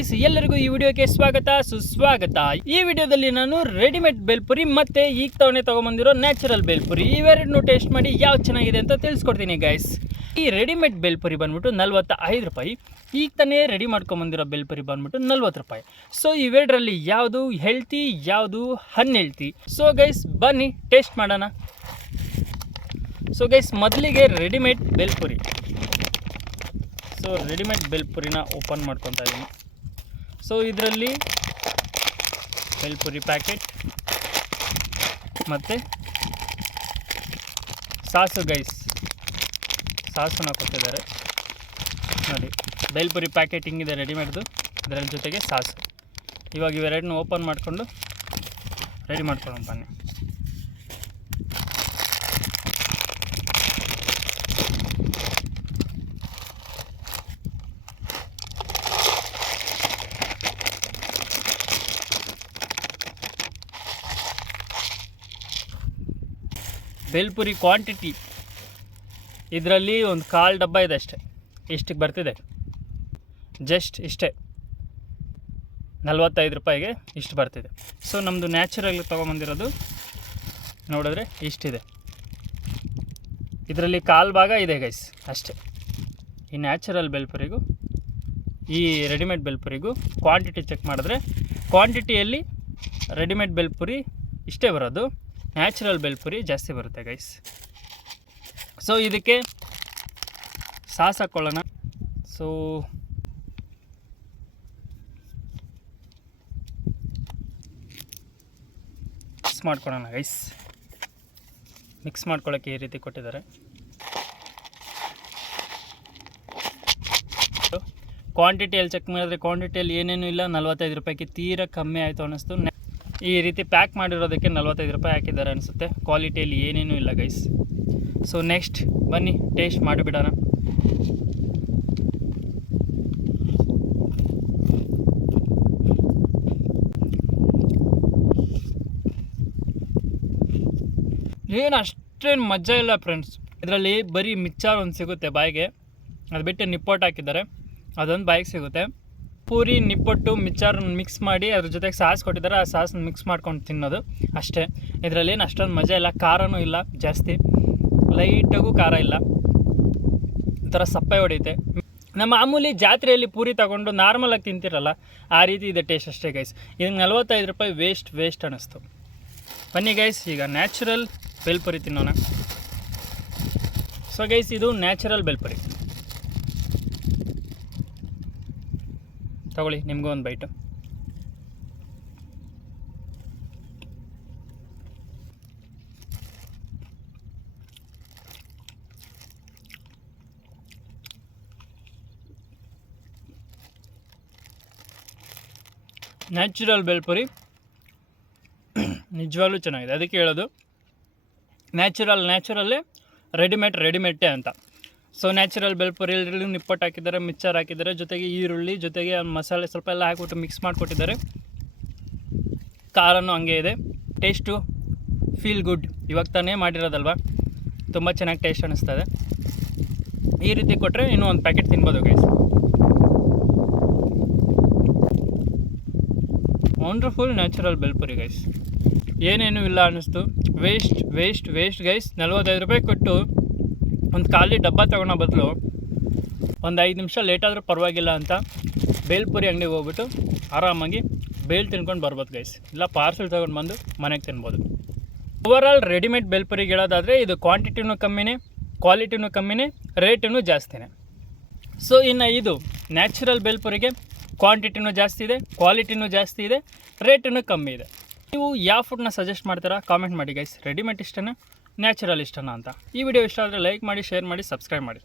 Guys, ಎಲ್ಲರಿಗೂ ಈ ವಿಡಿಯೋಕ್ಕೆ ಸ್ವಾಗತ ಸುಸ್ವಾಗತ. ಈ ವಿಡಿಯೋದಲ್ಲಿ ನಾನು ರೆಡಿಮೇಡ್ ಬೇಲ್ಪುರಿ ಮತ್ತೆ ಈಗ ತಗೊಂಬಂದಿರೋ ನ್ಯಾಚುರಲ್ ಬೇಲ್ಪುರಿ ಇವೆರಡನ್ನೂ ಟೇಸ್ಟ್ ಮಾಡಿ ಯಾವ್ದು ಚೆನ್ನಾಗಿದೆ ಅಂತ ತಿಳಿಸ್ಕೊಡ್ತೀನಿ ಗೈಸ್. ಈ ರೆಡಿಮೇಡ್ ಬೇಲ್ಪುರಿ ಬಂದ್ಬಿಟ್ಟು 45 ರೂಪಾಯಿ, ಈಗ ತಾನೇ ರೆಡಿ ಮಾಡ್ಕೊಂಬಂದಿರೋ ಬೇಲ್ಪುರಿ ಬಂದ್ಬಿಟ್ಟು 40 ರೂಪಾಯಿ. ಸೊ ಇವೆರಡರಲ್ಲಿ ಯಾವುದು ಹೆಲ್ತಿ ಯಾವುದು ಅನ್ಹೆಲ್ತಿ? ಸೊ ಗೈಸ್ ಬನ್ನಿ ಟೇಸ್ಟ್ ಮಾಡೋಣ. ಸೊ ಗೈಸ್ ಮೊದಲಿಗೆ ರೆಡಿಮೇಡ್ ಬೇಲ್ಪುರಿ. ಸೊ ರೆಡಿಮೇಡ್ ಬೇಲ್ಪುರಿನ ಓಪನ್ ಮಾಡ್ಕೊತಾ ಇದ್ದೀನಿ. ಸೊ ಇದರಲ್ಲಿ ಬೇಲ್ಪುರಿ ಪ್ಯಾಕೆಟ್ ಮತ್ತು ಸಾಸು ಗೈಸ್, ಸಾಸನ್ನ ಕೊಟ್ಟಿದ್ದಾರೆ ನೋಡಿ. ಬೇಲ್ಪುರಿ ಪ್ಯಾಕೆಟ್ ಹಿಂಗಿದೆ ರೆಡಿಮೇಡ್ದು, ಅದರ ಜೊತೆಗೆ ಸಾಸು. ಇವಾಗ ಇವೆರಡನ್ನೂ ಓಪನ್ ಮಾಡಿಕೊಂಡು ರೆಡಿ ಮಾಡ್ಕೊಳ್ಳೋಣ ಬನ್ನಿ. ಬೇಲ್ಪುರಿ ಕ್ವಾಂಟಿಟಿ ಇದರಲ್ಲಿ ಒಂದು 1/4 ಡಬ್ಬ ಇದೆ ಅಷ್ಟೇ, ಇಷ್ಟಕ್ಕೆ ಬರ್ತಿದೆ. ಜಸ್ಟ್ ಇಷ್ಟೇ 45 ರೂಪಾಯಿಗೆ ಇಷ್ಟು ಬರ್ತಿದೆ. ಸೊ ನಮ್ಮದು ನ್ಯಾಚುರಲ್ ತೊಗೊಂಬಂದಿರೋದು ನೋಡಿದ್ರೆ ಇಷ್ಟಿದೆ. ಇದರಲ್ಲಿ 1/4 ಭಾಗ ಇದೆ ಗೈಸ್ ಅಷ್ಟೇ. ಈ ನ್ಯಾಚುರಲ್ ಬೇಲ್ಪುರಿಗೂ ಈ ರೆಡಿಮೇಡ್ ಬೇಲ್ಪುರಿಗೂ ಕ್ವಾಂಟಿಟಿ ಚೆಕ್ ಮಾಡಿದ್ರೆ ಕ್ವಾಂಟಿಟಿಯಲ್ಲಿ ರೆಡಿಮೇಡ್ ಬೇಲ್ಪುರಿ ಇಷ್ಟೇ ಬರೋದು, ನ್ಯಾಚುರಲ್ ಬೇಲ್ಪುರಿ ಜಾಸ್ತಿ ಬರುತ್ತೆ ಗೈಸ್. ಸೊ ಇದಕ್ಕೆ ಸಾಸ್ ಹಾಕ್ಕೊಳ್ಳೋಣ. ಸೊ ಮಿಕ್ಸ್ ಮಾಡ್ಕೊಳ್ಳೋಣ ಗೈಸ್. ಮಿಕ್ಸ್ ಮಾಡ್ಕೊಳ್ಳೋಕ್ಕೆ ಈ ರೀತಿ ಕೊಟ್ಟಿದ್ದಾರೆ. ಕ್ವಾಂಟಿಟಿಯಲ್ಲಿ ಚೆಕ್ ಮಾಡಿದ್ರೆ ಕ್ವಾಂಟಿಟಿಯಲ್ಲಿ ಏನೇನು ಇಲ್ಲ, 45 ರೂಪಾಯಿಗೆ ತೀರಾ ಕಮ್ಮಿ ಆಯಿತು ಅನ್ನಿಸ್ತು. ಈ ರೀತಿ ಪ್ಯಾಕ್ ಮಾಡಿರೋದಕ್ಕೆ 45 ರೂಪಾಯಿ ಹಾಕಿದ್ದಾರೆ ಅನಿಸುತ್ತೆ. ಕ್ವಾಲಿಟಿಯಲ್ಲಿ ಏನೇನೂ ಇಲ್ಲ ಗೈಸ್. ಸೊ ನೆಕ್ಸ್ಟ್ ಬನ್ನಿ ಟೇಸ್ಟ್ ಮಾಡಿಬಿಡೋಣ. ಏನು ಅಷ್ಟೇನು ಮಜಾ ಇಲ್ಲ ಫ್ರೆಂಡ್ಸ್. ಇದರಲ್ಲಿ ಬರೀ ಮಿಕ್ಚರ್ ಒಂದು ಸಿಗುತ್ತೆ ಬಾಯಿಗೆ, ಅದು ಬಿಟ್ಟು ನಿಪ್ಪಟ್ಟು ಹಾಕಿದ್ದಾರೆ, ಅದೊಂದು ಬಾಯಿಗೆ ಸಿಗುತ್ತೆ. ಪೂರಿ ನಿಪ್ಪಟ್ಟು ಮಿಕ್ಚರ್ ಮಿಕ್ಸ್ ಮಾಡಿ ಅದ್ರ ಜೊತೆಗೆ ಸಾಸ್ ಕೊಟ್ಟಿದ್ದಾರೆ, ಆ ಸಾಸನ್ನ ಮಿಕ್ಸ್ ಮಾಡ್ಕೊಂಡು ತಿನ್ನೋದು ಅಷ್ಟೇ. ಇದರಲ್ಲೇನು ಅಷ್ಟೊಂದು ಮಜಾ ಇಲ್ಲ, ಖಾರನೂ ಇಲ್ಲ ಜಾಸ್ತಿ, ಲೈಟಾಗೂ ಖಾರ ಇಲ್ಲ, ಒಂಥರ ಸಪ್ಪೆ ಹೊಡೆಯುತ್ತೆ. ನಮ್ಮ ಮಾಮೂಲಿ ಜಾತ್ರೆಯಲ್ಲಿ ಪೂರಿ ತಗೊಂಡು ನಾರ್ಮಲಾಗಿ ತಿಂತಿರಲ್ಲ ಆ ರೀತಿ ಇದೆ ಟೇಸ್ಟ್ ಅಷ್ಟೇ ಗೈಸ್. ಇದಕ್ಕೆ 45 ರೂಪಾಯಿ ವೇಸ್ಟ್ ಅನ್ನಿಸ್ತು. ಬನ್ನಿ ಗೈಸ್ ಈಗ ನ್ಯಾಚುರಲ್ ಬೇಲ್ಪುರಿ ತಿನ್ನೋಣ. ಸೊ ಗೈಸ್ ಇದು ನ್ಯಾಚುರಲ್ ಬೇಲ್ಪುರಿ ತಗೊಳ್ಳಿ, ನಿಮಗೂ ಒಂದು ಬೈಟು. ನ್ಯಾಚುರಲ್ ಬೇಲ್ಪುರಿ ನಿಜವಾಗ್ಲೂ ಚೆನ್ನಾಗಿದೆ. ಅದಕ್ಕೆ ಹೇಳೋದು ನ್ಯಾಚುರಲ್ಲೇ ರೆಡಿಮೇಡೇ ಅಂತ. ಸೊ ನ್ಯಾಚುರಲ್ ಬೇಲ್ಪುರಿಯಲ್ಲಿ ನಿಪ್ಪಟ್ಟು ಹಾಕಿದ್ದಾರೆ, ಮಿಕ್ಚರ್ ಹಾಕಿದ್ದಾರೆ, ಜೊತೆಗೆ ಈರುಳ್ಳಿ, ಜೊತೆಗೆ ಮಸಾಲೆ ಸ್ವಲ್ಪ ಎಲ್ಲ ಹಾಕ್ಬಿಟ್ಟು ಮಿಕ್ಸ್ ಮಾಡಿಕೊಟ್ಟಿದ್ದಾರೆ. ಖಾರನೂ ಹಂಗೆ ಇದೆ, ಟೇಸ್ಟು ಫೀಲ್ ಗುಡ್. ಇವಾಗ ತಾನೇ ಮಾಡಿರೋದಲ್ವ, ತುಂಬ ಚೆನ್ನಾಗಿ ಟೇಸ್ಟ್ ಅನ್ನಿಸ್ತದೆ. ಈ ರೀತಿ ಕೊಟ್ಟರೆ ಇನ್ನೂ ಒಂದು ಪ್ಯಾಕೆಟ್ ತಿನ್ಬೋದು guys. Wonderful natural bhelpuri guys, ಏನೇನೂ ಇಲ್ಲ ಅನ್ನಿಸ್ತು. Waste guys. 45 ರೂಪಾಯಿ ಕೊಟ್ಟು ಒಂದು ಖಾಲಿ ಡಬ್ಬ ತೊಗೊಳೋ ಬದಲು ಒಂದು 5 ನಿಮಿಷ ಲೇಟಾದರೂ ಪರವಾಗಿಲ್ಲ ಅಂತ ಬೇಲ್ಪುರಿ ಅಂಗಡಿಗೆ ಹೋಗ್ಬಿಟ್ಟು ಆರಾಮಾಗಿ ಬೇಲ್ ತಿನ್ಕೊಂಡು ಬರ್ಬೋದು ಗೈಸ್. ಇಲ್ಲ ಪಾರ್ಸೆಲ್ ತೊಗೊಂಡು ಬಂದು ಮನೆಗೆ ತಿನ್ಬೋದು. ಓವರಾಲ್ ರೆಡಿಮೇಡ್ ಬೇಲ್ಪುರಿಗೆ ಹೇಳೋದಾದರೆ ಇದು ಕ್ವಾಂಟಿಟಿನೂ ಕಮ್ಮಿನೇ, ಕ್ವಾಲಿಟಿನೂ ಕಮ್ಮಿನೇ, ರೇಟೂ ಜಾಸ್ತಿನೇ. ಸೊ ಇನ್ನು ಇದು ನ್ಯಾಚುರಲ್ ಬೇಲ್ಪುರಿಗೆ ಕ್ವಾಂಟಿಟಿನೂ ಜಾಸ್ತಿ ಇದೆ, ಕ್ವಾಲಿಟಿನೂ ಜಾಸ್ತಿ ಇದೆ, ರೇಟೂ ಕಮ್ಮಿ ಇದೆ. ನೀವು ಯಾವ ಫುಡ್ನ ಸಜೆಸ್ಟ್ ಮಾಡ್ತೀರಾ ಕಾಮೆಂಟ್ ಮಾಡಿ ಗೈಸ್. ರೆಡಿಮೇಡ್ ಇಷ್ಟನಾ ನ್ಯಾಚುರಲ್ ಇಷ್ಟನಾ ಅಂತ. ಈ ವಿಡಿಯೋ ಇಷ್ಟ ಆದರೆ ಲೈಕ್ ಮಾಡಿ, ಶೇರ್ ಮಾಡಿ, ಸಬ್ಸ್ಕ್ರೈಬ್ ಮಾಡಿ.